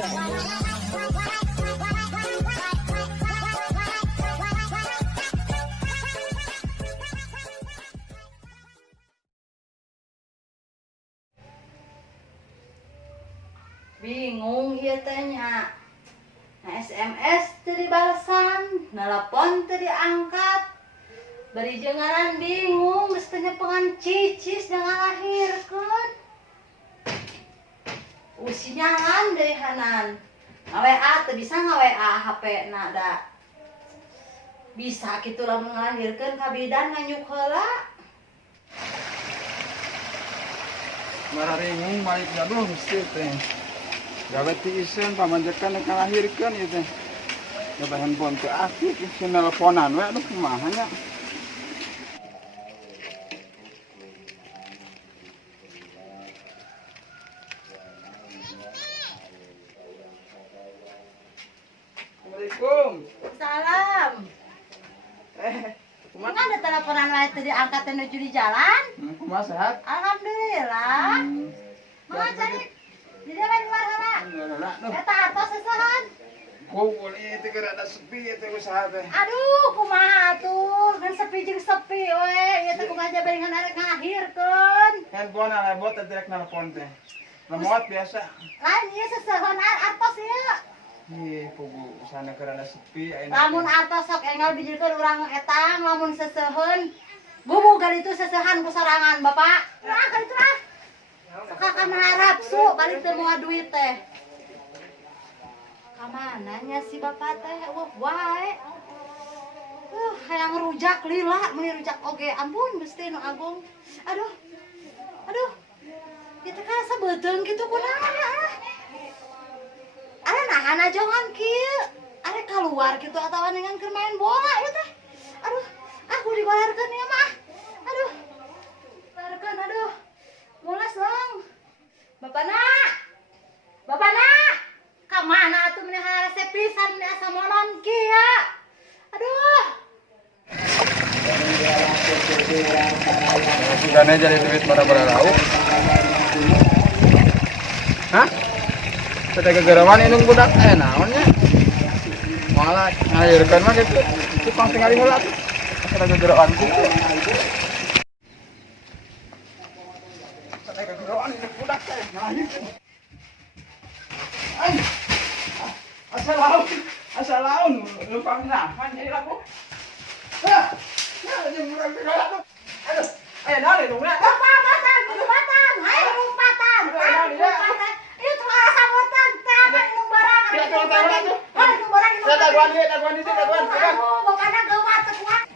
Bingung ieu teh nya. Nah, SMS teu dibalesan, nelpon teu diangkat. Bari jengaran bingung, geus teh nyepengan cicis da ngalahirkeun. Sinyalan deui hanan. Nga-WA teu bisa nga-WA HP-na da. Bisa kitu lamun ngalahirkeun ka bidan nganyuk heula. Mararingung balik gaduh mesti teh. Gawe ti isen pamanjekan ngalahirkeun ieu teh. Coba handphone teh aktif isen nelponan we aduh kumaha nya. Assalamualaikum. Salam. Kumaha? Kan ada teleponan wae teu diangkat teh nuju di jalan. Kumaha sehat? Alhamdulillah. Mau cari di jalan luar heula. Eta atos sesahan. Kumpul ieu teh rada sepi ieu teh usaha teh. Aduh, kumaha atuh? Kan sepi jeung sepi we. Ieu teh kumaha barengan arek ngahirkeun. Handphone lebot teh direk nelpon teh. Lemot biasa. Lain ieu sesahan atos ieu. Ih, pugu usahana keur rada sepi ayeuna. Lamun atos sok enggal bijilkeun urang etang, lamun seseuheun bubugan itu sesehan ku sorangan, Bapak. Nah, ka itu lah. Kakak mengharap su balik teu moal duit teh. Kamana nya si Bapak teh? Wae. Hayang rujak lila, meuli rujak oge. Ampun Gusti Nu Agung. Aduh. Aduh. Kita kan sabeuteung kitu kunaon Are nahan ajongan kieu. Are keluar kitu atawa ningan keur main bola ieu teh. Aduh, aku digolerkeun ieu mah. Aduh. Golerkeun aduh. Mules dong. Bapana. Bapana. Ka mana atuh meneh harese pisan meneh asa monon kieu. Aduh. Sudahnya jadi duit pada berlalu. Hah? Kita gegerawan indung budak naonnya? Malah ngahirkeun mah gitu. Tukang tinggal heula tuh. Kita gegerawan kitu. Kita gegerawan indung budak teh ngahirkeun. Ai. Asal laun lupa nahan jadi laku. Hah. Ya, jadi murah segala tuh. Aduh. Ayo nari dong, ya. Lumpatan. Hai lumpatan. Itu tuh asa botan. Teh minum barang. Minum barang. Daguan di situ. Aduh, bapana geumat teu kuat.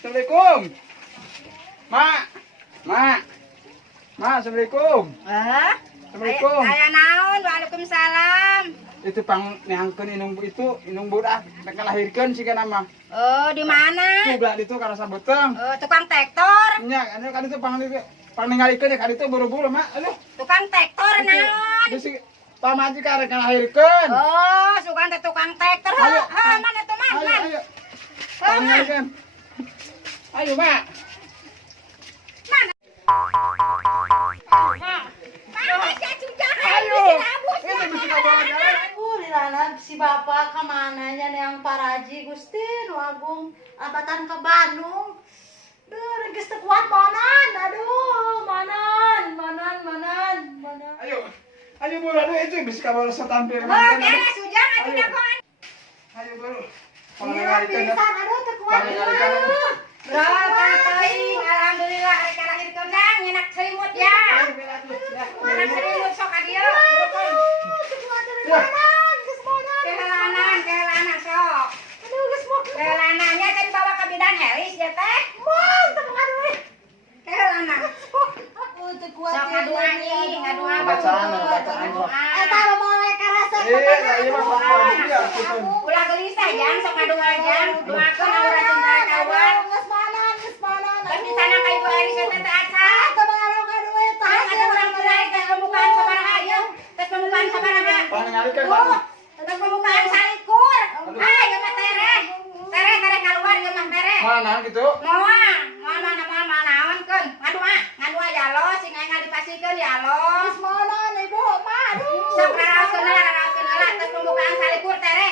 Assalamualaikum. Mak, assalamualaikum. Assalamualaikum. Aya naon? Waalaikumsalam. Itu pang neangkeun inung budak rek ngalahirkeun sigana mah. Oh, di mana? Tuh belah ditu kana sabeuteung. Oh, tukang tektor. Nya, anu kan itu pang ningalikeun ka ditu buru-buru mak. Aduh. Tukang tektor naon? Bisi pamajikan rek ngalahirkeun. Oh, sugan teh tukang tektor. Ayo. Mana tuh, Man? Ayo. Pang ningalikeun. Ayo, mak. Mana? Mana si Acung Ayo. Itu bisi kabar jalan. Lilana si Bapak kemana nya yang Paraji Gusti Nu Agung abatan ke Bandung. Duh, geus teu kuat monon. Aduh, monon. Ayo buru, aduh itu bisi kabar satampir. Oke, sujang atuh dagoan. Ayo buru. Iya, pisan. Aduh, teu kuat. Aduh. Berapa kali? Alhamdulillah rek ngalahirkeun kang nyenak selimut ya. Mana selimut sok ka dieu. Kehelanan sok. Aduh, geus mau. Kehelanannya tadi bawa ke bidan Helis ya teh. Moal teu ngaduh. Kehelanan. Teu kuat. Sok ngadua anjing, ngadua Bacaan. Eta boleh karasa. Iya mah dia. Ulah gelisah jang sok ngadua jang. Doakeun aura cinta kawan. Geus monon. Geus di sana ka Ibu Helis teh teh acan. Teu ngaruh ka duit. Ada orang turai teh bukan sabaraha ieu. Tes Aduh, terus pembukaan salikur. Ayo mah tere. Tere keluar ya mah tere. Mana naon gitu? Moal naon keun. Ngadu ya lo sing aing dipasikeun ya lo. Geus monon ibu mah aduh. Sok raraoskeun heula terus pembukaan salikur tere.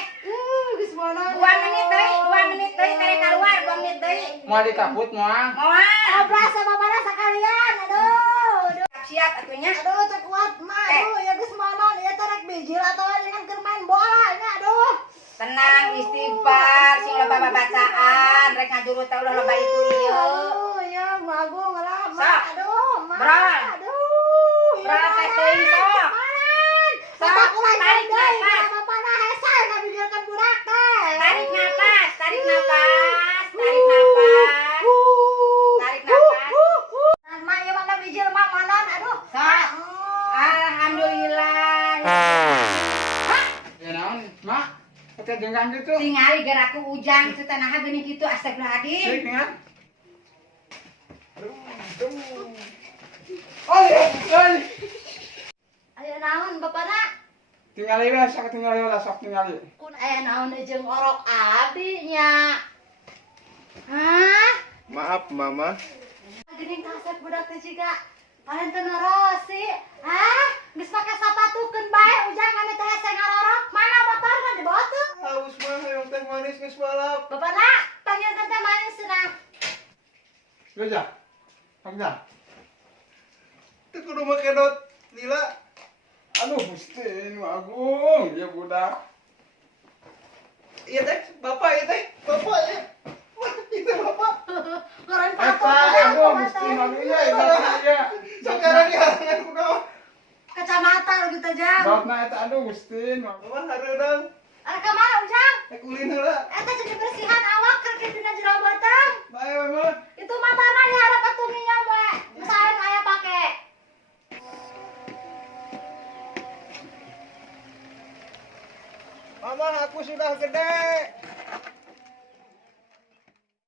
Geus monon. 2 menit deui tere keluar 2 menit deui. Mau dikaput moal. Moal. Abras sama mana sekalian. Aduh. Siap atunya. Aduh cek kuat mah. Aduh ya geus monon ya tarek bijil atau dengan keur main bola nya aduh. Tenang istighfar sing loba babacaan rek ngajuru teh ulah loba itu ieu. Aduh ya magung lah mah. Sok. Aduh mah. Brol. Aduh. Brol teh teuing sok. Sok, Sok ulah tarik deui nafas. apa na hesal ngabijilkeun budak teh. Tarik nafas. Tarik nafas. Nah, mah ieu mana bijil mah monon aduh. Sok. Alhamdulillah. Ya naon, Mak? Kita jengkang gitu. Tingali geraku ujang teu tanaha geuning kitu astagfirullahaladzim. Sik dengan. Oi. Aya naon bapana? Tingali we, sok tingali lah, sok tingali. Kun aya naon jeung orok abi nya. Hah? Maaf, Mama. Geuning kasep budak teh jiga paling teu ngerosi. Hah? Geus make sapatukeun bae ujang kami teh hese ngarorok. Mana motorna di bawah tuh? Haus mah hayang teh manis geus balap. Bapana, panggilkeun teh manis cenah. Geus. Panggil. Teu kudu make dot lila. Aduh, Gusti, nu agung, ya budak. Iya teh, Bapak ieu teh. Bapak ya. Wah, itu Bapak. Goreng Eta, patok. aduh, Gusti, malu ya, ya. Sekarang dihalangan ku naon? Kacamata lu gitu jang. Bautna eta, aduh, Gusti. Mama hareudang. Are ka mana ujang? Rek ulin heula. Eta jadi bersihan awak keur dina jero beuteung. Bae Mama. Itu motorna diharap atuminya we. Misalnya aya pake. Mama aku sudah gede.